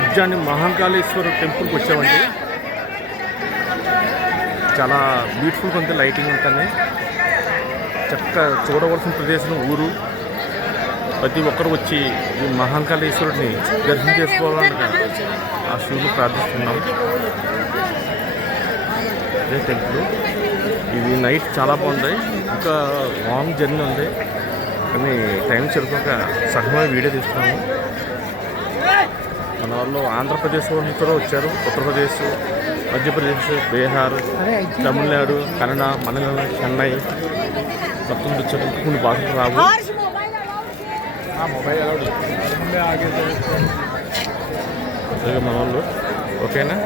ఉజ్జాని మహాకాళేశ్వర టెంపుల్కి వచ్చామండి. చాలా బ్యూటిఫుల్గా ఉంది, లైటింగ్ ఉంటుంది, చక్కగా చూడవలసిన ప్రదేశం ఊరు. ప్రతి ఒక్కరు వచ్చి ఈ మహాకాళేశ్వరుడిని దర్శనం చేసుకోవాలని ఆ శివుని ప్రార్థిస్తున్నాం. ఇదే టెంపుల్. ఇది నైట్ చాలా బాగుంది, ఇంకా లాంగ్ జర్నీ ఉంది కానీ టైం సరిపోక సగమే వీడియో తీస్తున్నాము. మన వాళ్ళు ఆంధ్రప్రదేశ్ వాళ్ళు కూడా వచ్చారు, ఉత్తరప్రదేశ్, మధ్యప్రదేశ్, బీహార్, తమిళనాడు, కన్నడ, మలయాళం, చెన్నై మొత్తం వచ్చారు. కొన్ని భాషలు రావు. మన వాళ్ళు ఓకేనా.